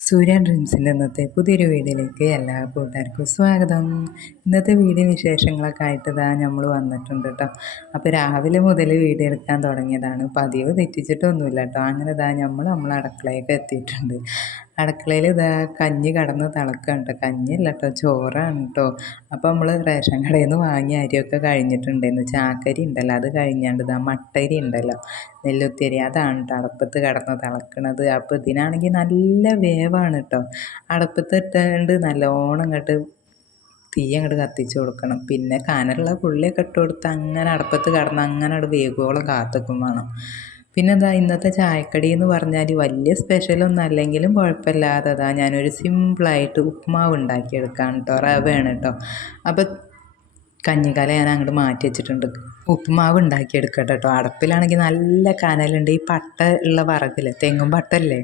സൂര്യ ഡ്രീംസിന്റെ ഇന്നത്തെ പുതിയൊരു വീഡിയോയിലേക്ക് എല്ലാ കൂട്ടുകാർക്കും സ്വാഗതം. ഇന്നത്തെ വീഡിയോ വിശേഷങ്ങളൊക്കെ ആയിട്ട് ഇതാ നമ്മൾ വന്നിട്ടുണ്ട് കേട്ടോ അപ്പോൾ രാവിലെ മുതൽ വീഡിയോ എടുക്കാൻ തുടങ്ങിയതാണ്. പതിവ് തെറ്റിച്ചിട്ടൊന്നുമില്ല കേട്ടോ അങ്ങനെ ഇതാ നമ്മൾ നമ്മൾ അടുക്കളയൊക്കെ എത്തിയിട്ടുണ്ട്. അടുക്കളയിൽ ഇതാ കഞ്ഞി കടന്ന് തിളക്കുകയാണ് കേട്ടോ കഞ്ഞിയല്ല കേട്ടോ ചോറാണ് കേട്ടോ അപ്പോൾ നമ്മൾ റേഷൻ കടയിൽ നിന്ന് വാങ്ങിയ അരിയൊക്കെ കഴിഞ്ഞിട്ടുണ്ടായിരുന്നു. ചാക്കരി ഉണ്ടല്ലോ അത് കഴിഞ്ഞാണ്ട് ഇതാ മട്ടരി ഉണ്ടല്ലോ നെല്ലുത്തിരി അതാണ് കേട്ടോ അടുപ്പത്ത് കിടന്ന് തിളക്കണത്. അപ്പോൾ ഇതിനാണെങ്കിൽ നല്ല വേവാണ് കേട്ടോ അടുപ്പത്ത് ഇട്ടുകൊണ്ട് നല്ലോണം ഇങ്ങോട്ട് തീ അങ്ങോട്ട് കത്തിച്ച് കൊടുക്കണം. പിന്നെ കനലുള്ള പുള്ളിയൊക്കെ ഇട്ട് കൊടുത്ത് അങ്ങനെ അടുപ്പത്ത് കിടന്ന് അങ്ങനെ അവിടെ വേഗോളം കാത്തക്കും വേണം. പിന്നെ എന്താ ഇന്നത്തെ ചായക്കടി എന്ന് പറഞ്ഞാൽ വലിയ സ്പെഷ്യലൊന്നും അല്ലെങ്കിലും കുഴപ്പമില്ലാത്തതാണ് ഞാനൊരു സിമ്പിളായിട്ട് ഉപ്മാവ് ഉണ്ടാക്കിയെടുക്കാം കേട്ടോ റവയാണ് കേട്ടോ അപ്പോൾ കഞ്ഞിക്കല ഞാൻ അങ്ങോട്ട് മാറ്റി വെച്ചിട്ടുണ്ട്. ഉപ്പുമാവ് ഉണ്ടാക്കിയെടുക്കട്ടെ കേട്ടോ അടപ്പിലാണെങ്കിൽ നല്ല കനലുണ്ട്. ഈ പട്ട ഉള്ള വറകില്ലേ തെങ്ങും പട്ടല്ലേ?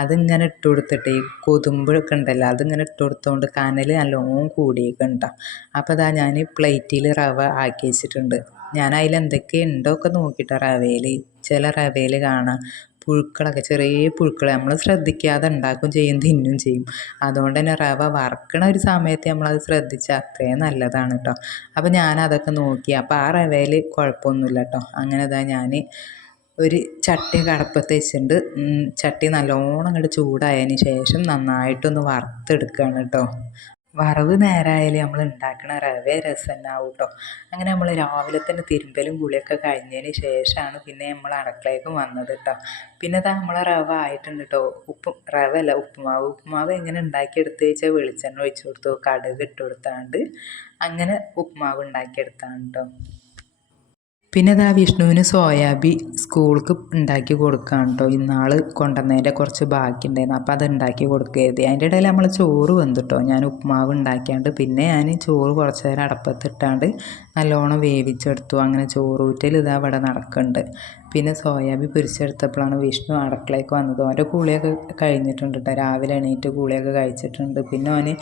അതിങ്ങനെ ഇട്ട് കൊടുത്തിട്ട് ഈ കൊതുമ്പൊക്കെ ഉണ്ടല്ലോ അതിങ്ങനെ ഇട്ട് കൊടുത്തോണ്ട് കനൽ നല്ലോണം കൂടിയൊക്കെ ഉണ്ടാവും അപ്പോൾ അതാ ഞാൻ പ്ലേറ്റിൽ റവ ആക്കി വെച്ചിട്ടുണ്ട്. ഞാൻ അതിൽ എന്തൊക്കെ ഉണ്ടോ ഒക്കെ നോക്കിയിട്ട് റവയിൽ ചില റവയിൽ കാണാം പുഴുക്കളൊക്കെ ചെറിയ പുഴുക്കൾ നമ്മൾ ശ്രദ്ധിക്കാതെ ഉണ്ടാക്കും ചെയ്യും തിന്നും ചെയ്യും. അതുകൊണ്ട് തന്നെ റവ വറക്കണ ഒരു സമയത്ത് നമ്മളത് ശ്രദ്ധിച്ചാൽ അത്രയും നല്ലതാണ് കേട്ടോ. അപ്പോൾ ഞാൻ അതൊക്കെ നോക്കി. അപ്പോൾ ആ റവയിൽ കുഴപ്പമൊന്നുമില്ല കേട്ടോ. അങ്ങനെ ഇതാ ഞാൻ ഒരു ചട്ടി കടപ്പത്ത് വെച്ചിട്ടുണ്ട്. ചട്ടി നല്ലോണം അങ്ങോട്ട് ചൂടായതിന് ശേഷം നന്നായിട്ടൊന്ന് വറുത്തെടുക്കുകയാണ് കേട്ടോ. വറവ് നേരായാലേ നമ്മൾ ഉണ്ടാക്കണ റവ രസം തന്നെ കേട്ടോ അങ്ങനെ നമ്മൾ രാവിലെ തന്നെ തിരുമ്പലും കുളിയൊക്കെ കഴിഞ്ഞതിന് ശേഷമാണ് പിന്നെ നമ്മൾ അടുക്കളയ്ക്ക് വന്നത് കേട്ടോ പിന്നെ അത് നമ്മളെ റവ ആയിട്ടുണ്ട് കേട്ടോ ഉപ്പ് റവ അല്ല ഉപ്പുമാവ്. ഉപ്പുമാവ് എങ്ങനെ ഉണ്ടാക്കിയെടുത്ത് വെച്ചാൽ വെളിച്ചെണ്ണ ഒഴിച്ചു കൊടുത്തു കടുക് ഇട്ട് കൊടുത്താണ്ട് അങ്ങനെ ഉപ്പുമാവ് ഉണ്ടാക്കിയെടുത്താണ് കേട്ടോ പിന്നെ ഇതാ വിഷ്ണുവിന് സോയാബി സ്കൂൾക്ക് ഉണ്ടാക്കി കൊടുക്കുകയാണ് കേട്ടോ ഇന്നാൾ കൊണ്ടുവന്നതിന്റെ കുറച്ച് ബാക്കി ഉണ്ടായിരുന്നു അപ്പോൾ അത് ഉണ്ടാക്കി കൊടുക്കരുത് അതിന്റെ ഇടയിൽ നമ്മൾ ചോറ് വന്നിട്ടോ ഞാൻ ഉപ്പുമാവ് ഉണ്ടാക്കിയാണ്ട് പിന്നെ ഞാൻ ചോറ് കുറച്ച് നേരം അടപ്പത്തിട്ടാണ്ട് നല്ലോണം വേവിച്ചെടുത്തു. അങ്ങനെ ചോറൂറ്റൽ ഇതാ ഇവിടെ നടക്കുന്നുണ്ട് പിന്നെ സോയാബീൻ പൊരിച്ചെടുത്തപ്പോഴാണ് വിഷ്ണു അടുക്കളയ്ക്ക് വന്നത്. ഓന്റെ കൂളിയൊക്കെ കഴിഞ്ഞിട്ടുണ്ട് കേട്ടോ രാവിലെ എണീറ്റ് കൂളിയൊക്കെ കഴിച്ചിട്ടുണ്ട്. പിന്നെ ഓന്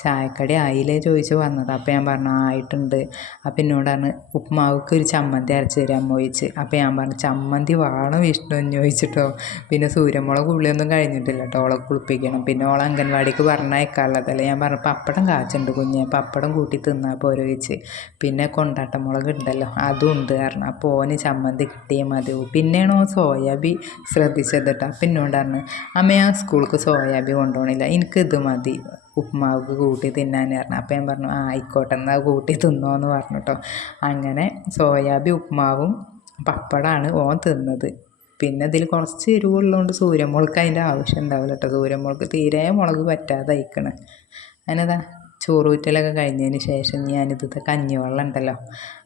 ചായക്കടി ആയില്ലേ ചോദിച്ച് വന്നത്. അപ്പോൾ ഞാൻ പറഞ്ഞു ആയിട്ടുണ്ട്. അപ്പം എന്നോടാണ് ഉപ്പുമാവ്ക്ക് ഒരു ചമ്മന്തി അരച്ച് തരാൻ ചോദിച്ച്. അപ്പോൾ ഞാൻ പറഞ്ഞു ചമ്മന്തി വേണം വിഷ്ണു എന്ന് ചോദിച്ചിട്ടോ. പിന്നെ സൂര്യമുളക് കുളിയൊന്നും കഴിഞ്ഞിട്ടില്ല കേട്ടോ ഓളെ കുളിപ്പിക്കണം. പിന്നെ ഓളെ അംഗൻവാടിക്ക് പറഞ്ഞയക്കാനുള്ളതല്ലേ. ഞാൻ പറഞ്ഞു പപ്പടം കാച്ചുണ്ട് കുഞ്ഞെ. പപ്പടം കൂട്ടി തിന്നാൽ പോരോ ചോദിച്ച്. പിന്നെ കൊണ്ടാട്ടമുളക് ഉണ്ടല്ലോ അതും ഉണ്ട് കാരണം അപ്പോൾ ഓന് ചമ്മന്തി കിട്ടിയാൽ മതി പിന്നെയാണോ സോയാബി ശ്രദ്ധിച്ചത് കേട്ടോ പിന്നോണ്ടാണ് അമ്മ ആ സ്കൂൾക്ക് സോയാബി കൊണ്ടുപോകണില്ല. എനിക്ക് ഇത് മതി. ഉപ്പുമാവ് കൂട്ടി തിന്നാൻ പറഞ്ഞു. അപ്പം ഞാൻ പറഞ്ഞു ആ ആയിക്കോട്ടെ എന്നാൽ കൂട്ടി തിന്നോന്ന് പറഞ്ഞു കേട്ടോ അങ്ങനെ സോയാബി ഉപ്പുമാവും പപ്പടമാണ് ഓൻ തിന്നത്. പിന്നെ ഇതിൽ കുറച്ച് എരിവുള്ളതുകൊണ്ട് സൂര്യമുളക്ക് അതിന്റെ ആവശ്യം ഉണ്ടാവില്ല കേട്ടോ സൂര്യമുളക്ക് തീരെ മുളക് പറ്റാതെ അയക്കണേ അതിനതാ ചോറൂറ്റലൊക്കെ കഴിഞ്ഞതിന് ശേഷം ഞാനിതത്തെ കഞ്ഞിവെള്ളം ഉണ്ടല്ലോ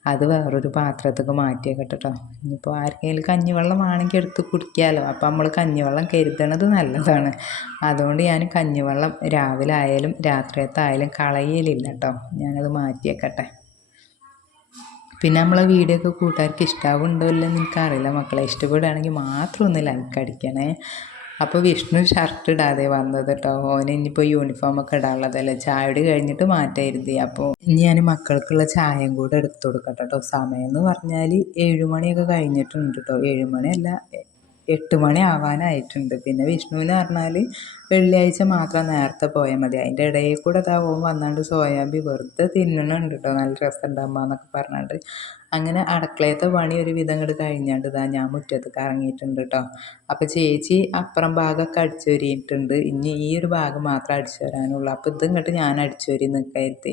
അത് വേറൊരു പാത്രത്തേക്ക് മാറ്റിയേക്കട്ടെ കേട്ടോ ഇനിയിപ്പോൾ ആർക്കെങ്കിലും കഞ്ഞിവെള്ളം ആണെങ്കിൽ എടുത്ത് കുടിക്കാമല്ലോ അപ്പോൾ നമ്മൾ കഞ്ഞിവെള്ളം കരുതണത് നല്ലതാണ്. അതുകൊണ്ട് ഞാൻ കഞ്ഞിവെള്ളം രാവിലെ ആയാലും രാത്രിയത്തായാലും കളയലില്ല കേട്ടോ. ഞാനത് മാറ്റിയേക്കട്ടെ. പിന്നെ നമ്മളെ വീഡിയോ ഒക്കെ കൂട്ടുകാർക്ക് ഇഷ്ടാവുണ്ടോ ഇല്ലെന്ന് എനിക്കറിയില്ല. മക്കളെ ഇഷ്ടപ്പെടുകയാണെങ്കിൽ മാത്രം ഒന്ന് ലൈക്ക് അടിക്കണേ. അപ്പോൾ വിഷ്ണു ഷർട്ട് ഇടാതെ വന്നത് കേട്ടോ ഓന് ഇനിയിപ്പോൾ യൂണിഫോമൊക്കെ ഇടാനുള്ളതല്ലേ? ചായയുടെ കഴിഞ്ഞിട്ട് മാറ്റായിരുന്നേ. അപ്പോൾ ഞാൻ മക്കൾക്കുള്ള ചായയും കൂടെ എടുത്തു കൊടുക്കട്ടെ കേട്ടോ സമയം എന്ന് പറഞ്ഞാൽ ഏഴുമണിയൊക്കെ കഴിഞ്ഞിട്ടുണ്ട് കേട്ടോ ഏഴുമണിയല്ല എട്ട് മണി ആവാനായിട്ടുണ്ട്. പിന്നെ വിഷ്ണുവിന് പറഞ്ഞാൽ വെള്ളിയാഴ്ച മാത്രം നേരത്തെ പോയാൽ മതി. അതിന്റെ ഇടയിൽ കൂടെ താവും വന്നാണ്ട് സോയാബി വെറുതെ തിന്നണുണ്ട് കേട്ടോ നല്ല രസം ഉണ്ടാകുമ്പോൾ എന്നൊക്കെ പറഞ്ഞാണ്ട്. അങ്ങനെ അടുക്കളയത്തെ പണി ഒരു വിധം ഇങ്ങോട്ട് കഴിഞ്ഞാണ്ട് ഇതാ ഞാൻ മുറ്റത്തേക്ക് കറങ്ങിയിട്ടുണ്ട് കേട്ടോ അപ്പോൾ ചേച്ചി അപ്പുറം ഭാഗമൊക്കെ അടിച്ചു വരിയിട്ടുണ്ട് ഇനി ഈ ഒരു ഭാഗം മാത്രം അടിച്ചു വരാനുള്ളൂ. അപ്പോൾ ഇത് ഇങ്ങോട്ട് ഞാൻ അടിച്ചു വരി നിൽക്കരുത്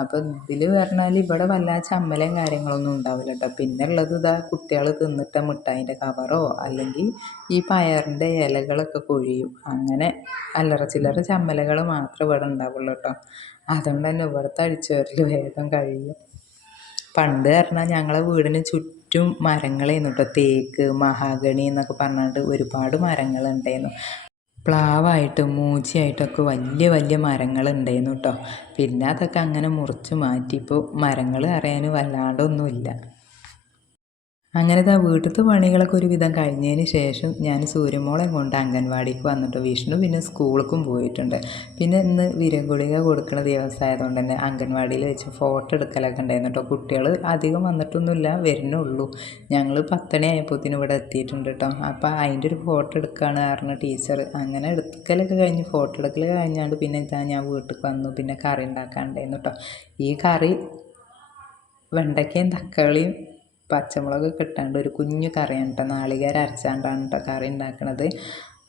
അപ്പോൾ ഇതിൽ പറഞ്ഞാൽ ഇവിടെ വല്ല ചമ്മലയും കാര്യങ്ങളൊന്നും ഉണ്ടാവില്ല കേട്ടോ പിന്നെ ഉള്ളത് ഇതാ കുട്ടികൾ തിന്നിട്ട മിഠായിന്റെ കവറോ അല്ലെങ്കിൽ ഈ പയറിന്റെ ഇലകളൊക്കെ കൊഴിയും. അങ്ങനെ അല്ലറ ചില്ലറ ചമ്മലകൾ മാത്രമേ ഇവിടെ ഉണ്ടാവുള്ളൂ കേട്ടോ അതുകൊണ്ട് തന്നെ ഇവിടുത്തെ അടിച്ചു വരൽ വേഗം കഴിയും. പണ്ട് പറഞ്ഞാൽ ഞങ്ങളെ വീടിന് ചുറ്റും മരങ്ങളായിരുന്നു കേട്ടോ തേക്ക് മഹാഗണി എന്നൊക്കെ പറഞ്ഞിട്ട് ഒരുപാട് മരങ്ങളുണ്ടായിരുന്നു പ്ലാവായിട്ടും മൂച്ചയായിട്ടൊക്കെ വലിയ വലിയ മരങ്ങൾ ഉണ്ടായിരുന്നു കേട്ടോ പിന്നെ അതൊക്കെ അങ്ങനെ മുറിച്ച് മാറ്റി. ഇപ്പോൾ മരങ്ങൾ അറിയാൻ വല്ലാണ്ടൊന്നുമില്ല അങ്ങനെ ഇതാ വീട്ടിലത്തെ പണികളൊക്കെ ഒരുവിധം കഴിഞ്ഞതിന് ശേഷം ഞാൻ സൂര്യമോളെ കൊണ്ട് അംഗൻവാടിക്ക് വന്നിട്ട് വിഷ്ണു പിന്നെ സ്കൂൾക്കും പോയിട്ടുണ്ട്. പിന്നെ ഇന്ന് വിരഗുളിക കൊടുക്കുന്ന ദിവസമായതുകൊണ്ട് തന്നെ അംഗൻവാടിയിൽ വെച്ച് ഫോട്ടോ എടുക്കലൊക്കെ ഉണ്ടായിരുന്നു കേട്ടോ. കുട്ടികൾ അധികം വന്നിട്ടൊന്നുമില്ല വരുന്നുള്ളൂ. ഞങ്ങൾ പത്തണി ആയപ്പോഴത്തേനും ഇവിടെ എത്തിയിട്ടുണ്ട് കേട്ടോ. അപ്പോൾ അതിന്റെ ഒരു ഫോട്ടോ എടുക്കുകയാണ് പറഞ്ഞ ടീച്ചർ. അങ്ങനെ എടുക്കലൊക്കെ കഴിഞ്ഞ് ഫോട്ടോ എടുക്കൽ കഴിഞ്ഞാണ്ട് പിന്നെ ഇതാ ഞാൻ വീട്ടിൽ വന്നു. പിന്നെ കറി ഉണ്ടാക്കാനുണ്ടായിരുന്നു കേട്ടോ. ഈ കറി വെണ്ടയ്ക്കയും തക്കാളിയും പച്ചമുളക് ഇട്ടാണ്ട് ഒരു കുഞ്ഞു കറിയാണ് കേട്ടോ നാളികേരം അരച്ചാണ്ടാണ് കേട്ടോ കറി ഉണ്ടാക്കണത്.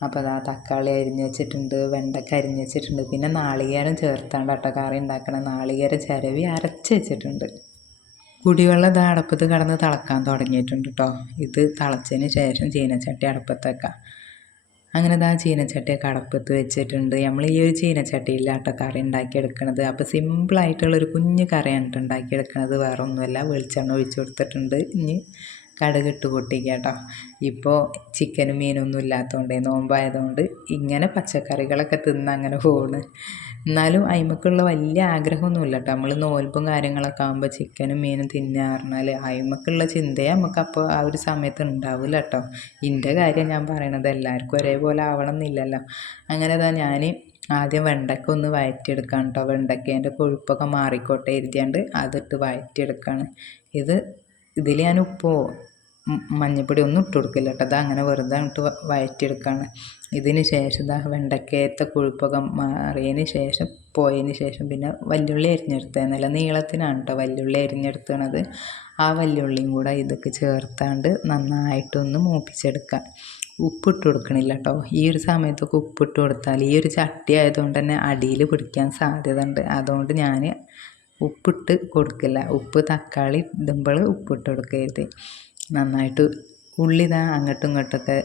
അപ്പോൾ അതാ തക്കാളി അരിഞ്ഞ് വെച്ചിട്ടുണ്ട് വെണ്ടക്ക അരിഞ്ഞ് വെച്ചിട്ടുണ്ട്. പിന്നെ നാളികേരം ചേർത്താണ്ട് കേട്ടോ കറി ഉണ്ടാക്കണം നാളികേരം ചിരവി അരച്ച് വെച്ചിട്ടുണ്ട്. കുടിവെള്ളം ഇതാ അടുപ്പത്ത് കിടന്ന് തിളക്കാൻ തുടങ്ങിയിട്ടുണ്ട് കേട്ടോ ഇത് തിളച്ചതിന് ശേഷം ചീനച്ചട്ടി അടുപ്പത്ത് വെക്കാം അങ്ങനെ ഇതാ ചീനച്ചട്ടിയൊക്കെ അടപ്പത്ത് വെച്ചിട്ടുണ്ട്. നമ്മൾ ഈ ഒരു ചീനച്ചട്ടിയിലാട്ടോ കറി ഉണ്ടാക്കിയെടുക്കണത്. അപ്പോൾ സിമ്പിളായിട്ടുള്ളൊരു കുഞ്ഞ് കറിയാണ് ഉണ്ടാക്കിയെടുക്കണത് വേറെ ഒന്നുമല്ല വെളിച്ചെണ്ണ ഒഴിച്ചു കൊടുത്തിട്ടുണ്ട്. ഇനി കടുകിട്ട് പൊട്ടിക്കുക കേട്ടോ ഇപ്പോൾ ചിക്കനും മീനൊന്നും ഇല്ലാത്തതുകൊണ്ട് നോമ്പായതുകൊണ്ട് ഇങ്ങനെ പച്ചക്കറികളൊക്കെ തിന്ന് അങ്ങനെ പോകുന്നു എന്നാലും അയിമക്കുള്ള വലിയ ആഗ്രഹമൊന്നുമില്ല കേട്ടോ നമ്മൾ നോൽപ്പും കാര്യങ്ങളൊക്കെ ആകുമ്പോൾ ചിക്കനും മീനും തിന്നുക പറഞ്ഞാൽ അയിമക്കുള്ള ചിന്തയെ നമുക്ക് അപ്പോൾ ആ ഒരു സമയത്ത് ഉണ്ടാവില്ല കേട്ടോ എന്റെ കാര്യം ഞാൻ പറയണത് എല്ലാവർക്കും ഒരേപോലെ ആവണം എന്നില്ലല്ലോ അങ്ങനെ തന്നെ ഞാൻ ആദ്യം വെണ്ടയ്ക്ക ഒന്ന് വഴറ്റിയെടുക്കാം കേട്ടോ വെണ്ടയ്ക്കേന്റെ കൊഴുപ്പൊക്കെ മാറിക്കോട്ടെ എഴുതിയാണ്ട് അതിട്ട് വഴറ്റിയെടുക്കുകയാണ് ഇത് ഇതിൽ ഞാൻ ഉപ്പോ മഞ്ഞൾപ്പൊടി ഒന്നും ഇട്ട് കൊടുക്കില്ല കേട്ടോ. അത് അങ്ങനെ വെറുതെ ഇട്ട് വഴറ്റിയെടുക്കുകയാണ് ഇതിന് ശേഷം ഇതാ വെണ്ടയ്ക്കത്തെ കൊഴുപ്പൊക്കെ മാറിയതിന് ശേഷം പോയതിന് ശേഷം പിന്നെ വല്യുള്ളി അരിഞ്ഞെടുത്തത് നല്ല നീളത്തിനാണ് കേട്ടോ വല്യുള്ളി അരിഞ്ഞെടുത്തണത്. ആ വല്യുള്ളിയും കൂടെ ഇതൊക്കെ ചേർത്താണ്ട് നന്നായിട്ടൊന്ന് മൂപ്പിച്ചെടുക്കുക ഉപ്പിട്ട് കൊടുക്കണില്ല കേട്ടോ. ഈ ഒരു സമയത്തൊക്കെ ഉപ്പിട്ട് കൊടുത്താൽ ഈ ഒരു ചട്ടി ആയതുകൊണ്ട് തന്നെ അടിയിൽ പിടിക്കാൻ സാധ്യത ഉണ്ട് അതുകൊണ്ട് ഞാൻ ഉപ്പിട്ട് കൊടുക്കില്ല. ഉപ്പ് തക്കാളി ഇടുമ്പോൾ ഉപ്പിട്ട് കൊടുക്കരുത്. നന്നായിട്ട് ഉള്ളി ഇതാ അങ്ങോട്ടും ഇങ്ങോട്ടൊക്കെ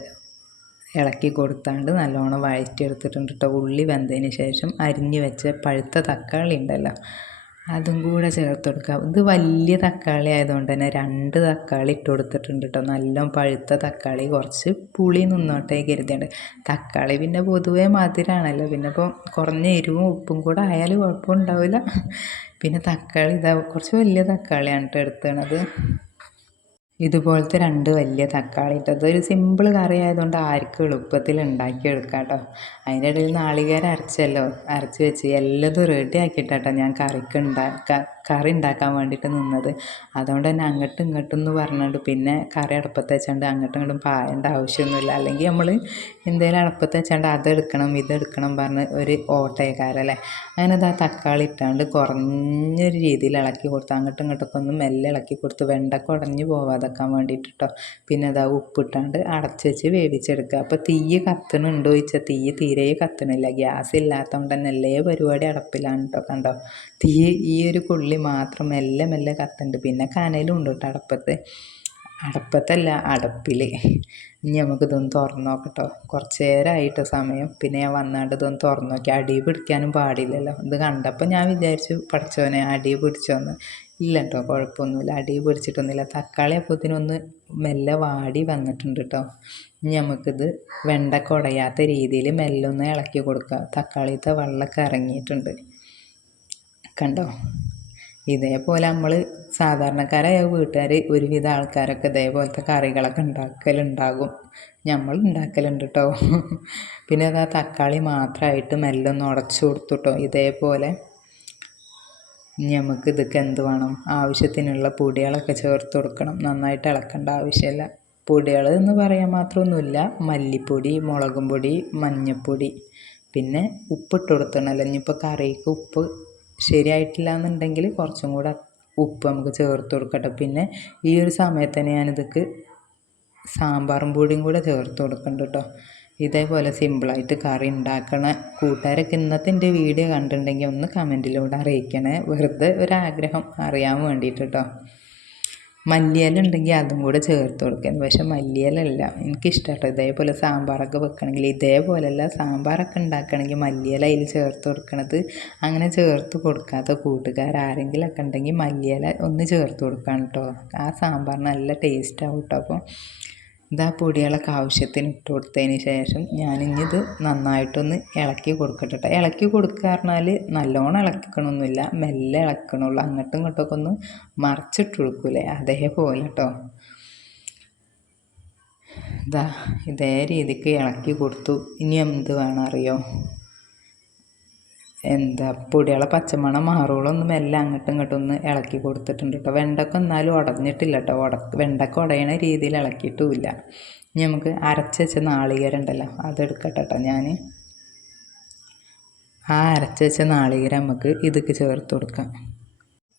ഇളക്കി കൊടുത്താണ്ട് നല്ലോണം വഴറ്റിയെടുത്തിട്ടുണ്ട് കേട്ടോ ഉള്ളി വെന്തതിന് ശേഷം അരിഞ്ഞു വെച്ച പഴുത്ത തക്കാളി ഉണ്ടല്ലോ അതും കൂടെ ചേർത്ത് കൊടുക്കുക. ഇത് വലിയ തക്കാളി ആയതുകൊണ്ട് തന്നെ രണ്ട് തക്കാളി ഇട്ട് കൊടുത്തിട്ടുണ്ട് കേട്ടോ നല്ല പഴുത്ത തക്കാളി കുറച്ച് പുളി നിന്നോട്ടേ കരുതിയുണ്ട്. തക്കാളി പിന്നെ പൊതുവേ മധുരമാണല്ലോ പിന്നെ ഇപ്പോൾ കുറഞ്ഞ എരിവും ഉപ്പും കൂടെ ആയാലും കുഴപ്പമുണ്ടാവില്ല. പിന്നെ തക്കാളി ഇതാ കുറച്ച് വലിയ തക്കാളിയാണ് കേട്ടോ എടുത്തത് ഇതുപോലത്തെ രണ്ട് വലിയ തക്കാളി ഇട്ട് അതൊരു സിമ്പിൾ കറി ആയതുകൊണ്ട് ആർക്കും എളുപ്പത്തിൽ ഉണ്ടാക്കിയെടുക്കാം കേട്ടോ അതിന്റെ ഇടയിൽ നാളികേരം അരച്ചല്ലോ. അരച്ച് വെച്ച് എല്ലതും റെഡി ആക്കിയിട്ടാട്ടോ ഞാൻ കറിക്ക് ഉണ്ടാക്കാൻ കറി ഉണ്ടാക്കാൻ വേണ്ടിയിട്ട് നിന്നത്. അതുകൊണ്ട് തന്നെ അങ്ങോട്ടും ഇങ്ങോട്ടും എന്ന് പറഞ്ഞുകൊണ്ട് പിന്നെ കറി അടുപ്പത്ത് വെച്ചാണ്ട് അങ്ങോട്ടും ഇങ്ങോട്ടും പായേണ്ട ആവശ്യമൊന്നുമില്ല. അല്ലെങ്കിൽ നമ്മൾ എന്തെങ്കിലും അടുപ്പത്ത് വെച്ചാണ്ട് അതെടുക്കണം ഇതെടുക്കണം പറഞ്ഞ് ഒരു ഓട്ടയക്കാരല്ലേ അങ്ങനെ അത് ആ തക്കാളി ഇട്ടാണ്ട് കുറഞ്ഞൊരു രീതിയിൽ ഇളക്കി കൊടുത്ത് അങ്ങോട്ടും ഇങ്ങോട്ടൊക്കെ ഒന്ന് മെല്ലെ ഇളക്കി കൊടുത്ത് വെണ്ട ഉടഞ്ഞു പോവാതെക്കാൻ വേണ്ടിയിട്ട് കേട്ടോ പിന്നെ അതാ ഉപ്പിട്ടാണ്ട് അടച്ച് വെച്ച് വേവിച്ചെടുക്കുക. അപ്പോൾ തീ കത്തണുണ്ടോ ചോദിച്ചാൽ തീ തീരെ കത്തണില്ല. ഗ്യാസ് ഇല്ലാത്തതുകൊണ്ട് തന്നെ എല്ലാ പരിപാടി അടപ്പിലാണ് കേട്ടോ കണ്ടോ. തീ ഈ ഒരു കൊള്ളി മാത്രം മെല്ലെ മെല്ലെ കത്തുന്നുണ്ട് പിന്നെ കനലും ഉണ്ട് കേട്ടോ അടപ്പത്ത്. അടപ്പത്തല്ല അടപ്പിൽ ഇനി നമുക്ക് ഇതൊന്ന് തുറന്നു നോക്കട്ടോ. കുറച്ച് നേരമായിട്ട് സമയം. പിന്നെ ഞാൻ വന്നാണ്ട് ഇതൊന്ന് തുറന്നു നോക്കി. അടി പിടിക്കാനും പാടില്ലല്ലോ. ഇത് കണ്ടപ്പോൾ ഞാൻ വിചാരിച്ചു പഠിച്ചോനെ അടി പിടിച്ചോന്ന്. ഇല്ല കേട്ടോ കുഴപ്പമൊന്നുമില്ല. അടി പിടിച്ചിട്ടൊന്നുമില്ല. തക്കാളി അപ്പത്തിനൊന്ന് മെല്ലെ വാടി വന്നിട്ടുണ്ട് കേട്ടോ. ഇനി നമുക്കിത് വെണ്ട കുടയാത്ത രീതിയിൽ മെല്ലെ ഒന്ന് ഇളക്കി കൊടുക്കുക തക്കാളിത്തെ വെള്ളമൊക്കെ ഇറങ്ങിയിട്ടുണ്ട്. കണ്ടോ? ഇതേപോലെ നമ്മൾ സാധാരണക്കാരായ വീട്ടുകാർ ഒരുവിധ ആൾക്കാരൊക്കെ ഇതേപോലത്തെ കറികളൊക്കെ ഉണ്ടാക്കലുണ്ടാകും. നമ്മൾ ഉണ്ടാക്കലുണ്ട് കേട്ടോ പിന്നെ അതാ തക്കാളി മാത്രമായിട്ട് മെല്ലെ ഒന്ന് ഉടച്ചു കൊടുത്തു കേട്ടോ ഇതേപോലെ നമുക്ക് ഇതൊക്കെ എന്ത് വേണം? ആവശ്യത്തിനുള്ള പൊടികളൊക്കെ ചേർത്ത് കൊടുക്കണം. നന്നായിട്ട് ഇളക്കേണ്ട ആവശ്യമില്ല പൊടികൾ എന്ന് പറയാൻ മാത്രമൊന്നുമില്ല മല്ലിപ്പൊടി മുളകും പൊടി മഞ്ഞൾപ്പൊടി പിന്നെ ഉപ്പിട്ട് കൊടുത്തണല്ലോ. ഇനിയിപ്പോൾ കറിക്ക് ഉപ്പ് ശരിയായിട്ടില്ല എന്നുണ്ടെങ്കിൽ കുറച്ചും കൂടെ ഉപ്പ് നമുക്ക് ചേർത്ത് കൊടുക്കട്ടെ. പിന്നെ ഈ ഒരു സമയത്ത് തന്നെ ഞാനിതൊക്കെ സാമ്പാറും പൊടിയും കൂടെ ചേർത്ത് കൊടുക്കുന്നുണ്ട് കേട്ടോ ഇതേപോലെ സിമ്പിളായിട്ട് കറി ഉണ്ടാക്കണ കൂട്ടുകാരൊക്കെ ഇന്നത്തെ എന്റെ വീഡിയോ കണ്ടിട്ടുണ്ടെങ്കിൽ ഒന്ന് കമന്റിലൂടെ അറിയിക്കണേ. വെറുതെ ഒരാഗ്രഹം അറിയാൻ വേണ്ടിയിട്ട് കേട്ടോ മല്ലിയില ഉണ്ടെങ്കിൽ അതും കൂടെ ചേർത്ത് കൊടുക്കാം പക്ഷെ മല്ലിയിലല്ല. എനിക്ക് എനിക്കിഷ്ടമാട്ടോ ഇതേപോലെ സാമ്പാറൊക്കെ വെക്കണമെങ്കിൽ ഇതേപോലെയല്ല സാമ്പാറൊക്കെ ഉണ്ടാക്കണമെങ്കിൽ മല്ലിയില അതിൽ ചേർത്ത് കൊടുക്കണത്. അങ്ങനെ ചേർത്ത് കൊടുക്കാത്ത കൂട്ടുകാർ ആരെങ്കിലുമൊക്കെ ഉണ്ടെങ്കിൽ മല്ലിയില ഒന്ന് ചേർത്ത് കൊടുക്കണം കേട്ടോ ആ സാമ്പാർ നല്ല ടേസ്റ്റ് ആവും കേട്ടോ അപ്പോൾ ഇതാ പൊടികളൊക്കെ ആവശ്യത്തിന് ഇട്ട് കൊടുത്തതിന് ശേഷം ഞാനിഞ്ഞിത് നന്നായിട്ടൊന്ന് ഇളക്കി കൊടുക്കട്ടെ ഇളക്കി കൊടുക്കുക പറഞ്ഞാൽ നല്ലോണം ഇളക്കണമൊന്നുമില്ല. മെല്ലെ ഇളക്കണുള്ളൂ. അങ്ങോട്ടും ഇങ്ങോട്ടൊക്കെ ഒന്ന് മറിച്ചിട്ട് കൊടുക്കൂലേ? അതേപോലെ കേട്ടോ ഇതാ ഇതേ രീതിക്ക് ഇളക്കി കൊടുത്തു. ഇനി എന്ത് വേണം അറിയോ? എന്താ പൊടികളെ പച്ചമണം മാറുകളൊന്നും മെല്ലെ അങ്ങോട്ടും ഇങ്ങോട്ടും ഒന്ന് ഇളക്കി കൊടുത്തിട്ടുണ്ട് കേട്ടോ വെണ്ടക്ക എന്നാലും ഉടഞ്ഞിട്ടില്ല കേട്ടോ ഉട വെണ്ടക്ക ഉടയണ രീതിയിൽ ഇളക്കിയിട്ടുമില്ല. ഇനി നമുക്ക് അരച്ച് വെച്ച നാളികേരം ഉണ്ടല്ലോ അതെടുക്കട്ടെ കേട്ടോ ഞാൻ ആ അരച്ച് വെച്ച നാളികേരം നമുക്ക് ഇതൊക്കെ ചേർത്ത് കൊടുക്കാം.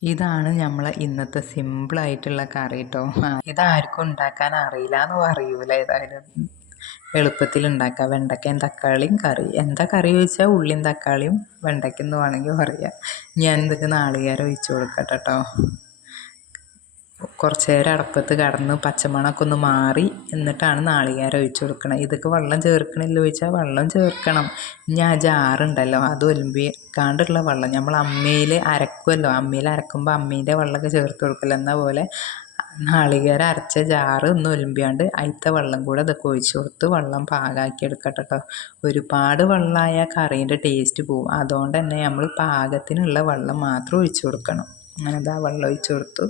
ഇതാണ് നമ്മളെ ഇന്നത്തെ സിമ്പിളായിട്ടുള്ള കറി കേട്ടോ ഇതാർക്കും ഉണ്ടാക്കാൻ അറിയില്ല എന്ന് പറയൂല ഏതായാലും. എളുപ്പത്തിൽ ഉണ്ടാക്കാം. വെണ്ടയ്ക്കയും തക്കാളിയും കറി. എന്താ കറി ചോദിച്ചാൽ ഉള്ളിയും തക്കാളിയും വെണ്ടയ്ക്കെന്ന് വേണമെങ്കിൽ പറയാം. ഞാൻ ഇതൊക്കെ നാളികേരം ഒഴിച്ച് കൊടുക്കട്ടെ കേട്ടോ. കുറച്ച് നേരം അടപ്പത്ത് കടന്ന് പച്ചമണമൊക്കെ ഒന്ന് മാറി എന്നിട്ടാണ് നാളികേരം ഒഴിച്ച് കൊടുക്കണം. ഇതൊക്കെ വെള്ളം ചേർക്കണില്ല ചോദിച്ചാൽ വെള്ളം ചേർക്കണം. ഇനി ആ ജാറുണ്ടല്ലോ അത് ഒലുമ്പിക്കാണ്ടുള്ള വെള്ളം. നമ്മൾ അമ്മയിൽ അരക്കുമല്ലോ അമ്മയിൽ അരക്കുമ്പോൾ അമ്മീന്റെ വെള്ളമൊക്കെ ചേർത്ത് കൊടുക്കില്ല. എന്ന പോലെ നാളികേരം അരച്ച ജാറ് ഒന്ന് ഒലുമ്പിയാണ്ട് അതിലത്തെ വെള്ളം കൂടെ ഇതൊക്കെ ഒഴിച്ച് കൊടുത്ത് വെള്ളം പാകാക്കി എടുക്കട്ടെ കേട്ടോ ഒരുപാട് വെള്ളമായ കറീന്റെ ടേസ്റ്റ് പോവും. അതുകൊണ്ട് തന്നെ നമ്മൾ പാകത്തിനുള്ള വെള്ളം മാത്രം ഒഴിച്ച് കൊടുക്കണം. അങ്ങനെ ഇതാ വെള്ളം ഒഴിച്ച് കൊടുത്തു.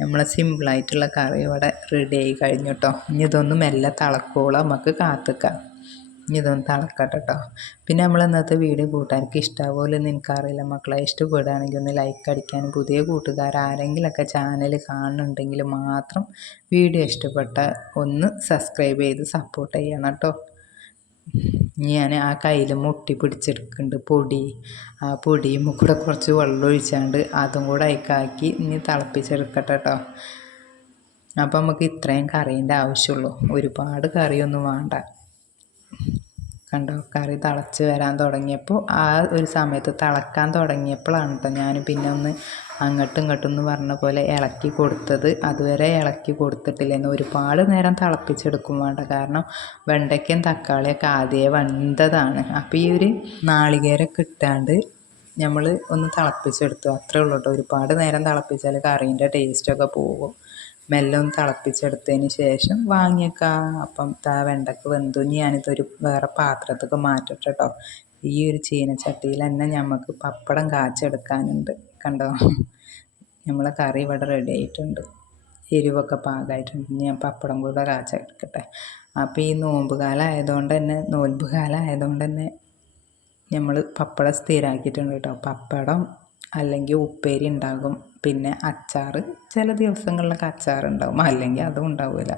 നമ്മളെ സിമ്പിളായിട്ടുള്ള കറി ഇവിടെ റെഡി ആയി കഴിഞ്ഞു കേട്ടോ ഇനി ഇതൊന്ന് മെല്ലെ തിളക്കോളം നമുക്ക് കാത്തുക്കാം. ഇതൊന്ന് തിളക്കട്ടെ കേട്ടോ പിന്നെ നമ്മൾ ഇന്നത്തെ വീഡിയോ കൂട്ടുകാർക്ക് ഇഷ്ടമാവുമല്ലോ എന്ന് എനിക്കറിയില്ല. മക്കളെ ഇഷ്ടപ്പെടുകയാണെങ്കിൽ ഒന്ന് ലൈക്ക് അടിക്കാനും പുതിയ കൂട്ടുകാർ ആരെങ്കിലുമൊക്കെ ചാനൽ കാണുന്നുണ്ടെങ്കിൽ മാത്രം വീഡിയോ ഇഷ്ടപ്പെട്ട ഒന്ന് സബ്സ്ക്രൈബ് ചെയ്ത് സപ്പോർട്ട് ചെയ്യണം കേട്ടോ. ഞാൻ ആ കയ്യിൽ മുട്ടി പിടിച്ചെടുക്കുന്നുണ്ട് പൊടി. ആ പൊടിയും കൂടെ കുറച്ച് വെള്ളം ഒഴിച്ചാണ്ട് അതും കൂടെ അയക്കാക്കി ഇനി തിളപ്പിച്ചെടുക്കട്ടെ കേട്ടോ. അപ്പം നമുക്ക് ഇത്രയും കറീന്റെ ആവശ്യമുള്ളൂ. ഒരുപാട് കറിയൊന്നും വേണ്ട. കണ്ടോ? കറി തിളച്ച് വരാൻ തുടങ്ങിയപ്പോൾ ആ ഒരു സമയത്ത് തിളക്കാൻ തുടങ്ങിയപ്പോഴാണ് കേട്ടോ ഞാൻ പിന്നെ ഒന്ന് അങ്ങോട്ടും ഇങ്ങോട്ടും എന്ന് പറഞ്ഞ പോലെ ഇളക്കി കൊടുത്തത്. അതുവരെ ഇളക്കി കൊടുത്തിട്ടില്ലെന്ന് ഒരുപാട് നേരം തിളപ്പിച്ചെടുക്കും വേണ്ട കാരണം വെണ്ടയ്ക്കും തക്കാളിയൊക്കെ ആദ്യമേ വെന്തതാണ്. അപ്പോൾ ഈ ഒരു നാളികേര ഇട്ടാണ്ട് നമ്മൾ ഒന്ന് തിളപ്പിച്ചെടുത്തു. അത്രേ ഉള്ളൂ കേട്ടോ ഒരുപാട് നേരം തിളപ്പിച്ചാൽ കറീന്റെ ടേസ്റ്റൊക്കെ പോകും. മെല്ലെ ഒന്ന് തിളപ്പിച്ചെടുത്തതിന് ശേഷം വാങ്ങിയേക്കാം. അപ്പം താ വെണ്ടയ്ക്ക വെന്തു. ഞാനിതൊരു വേറെ പാത്രത്തേക്ക് മാറ്റട്ടെ കേട്ടോ ഈ ഒരു ചീനച്ചട്ടിയിൽ തന്നെ നമുക്ക് പപ്പടം കാച്ചെടുക്കാനുണ്ട്. കണ്ടോ? നമ്മളെ കറി ഇവിടെ റെഡി ആയിട്ടുണ്ട്. എരിവൊക്കെ പാകമായിട്ടുണ്ട് ഞാൻ പപ്പടം കൂടെ കാച്ചെടുക്കട്ടെ. അപ്പോൾ ഈ നോമ്പ് കാലം ആയതുകൊണ്ട് തന്നെ നോൽമ്പ് കാലം ആയതുകൊണ്ട് തന്നെ നമ്മൾ പപ്പടം സ്ഥിരമാക്കിയിട്ടുണ്ട് കേട്ടോ പപ്പടം അല്ലെങ്കിൽ ഉപ്പേരി ഉണ്ടാകും. പിന്നെ അച്ചാർ ചില ദിവസങ്ങളിലൊക്കെ അച്ചാർ ഉണ്ടാകും അല്ലെങ്കിൽ അതും ഉണ്ടാവില്ല.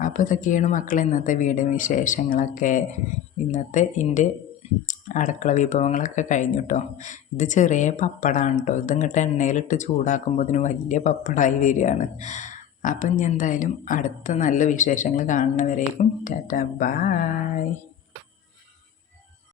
അപ്പോൾ ഇതൊക്കെയാണ് മക്കൾ ഇന്നത്തെ വീടും വിശേഷങ്ങളൊക്കെ. ഇന്നത്തെ എന്റെ അടുക്കള വിഭവങ്ങളൊക്കെ കഴിഞ്ഞു കേട്ടോ ഇത് ചെറിയ പപ്പടമാണ് കേട്ടോ ഇതിങ്ങോട്ട് എണ്ണയിലിട്ട് ചൂടാക്കുമ്പോൾ ഇതിന് വലിയ പപ്പടമായി വരികയാണ്. അപ്പം ഞാൻ എന്തായാലും അടുത്ത നല്ല വിശേഷങ്ങൾ കാണുന്നവരേക്കും. ടാറ്റ. ബായ്.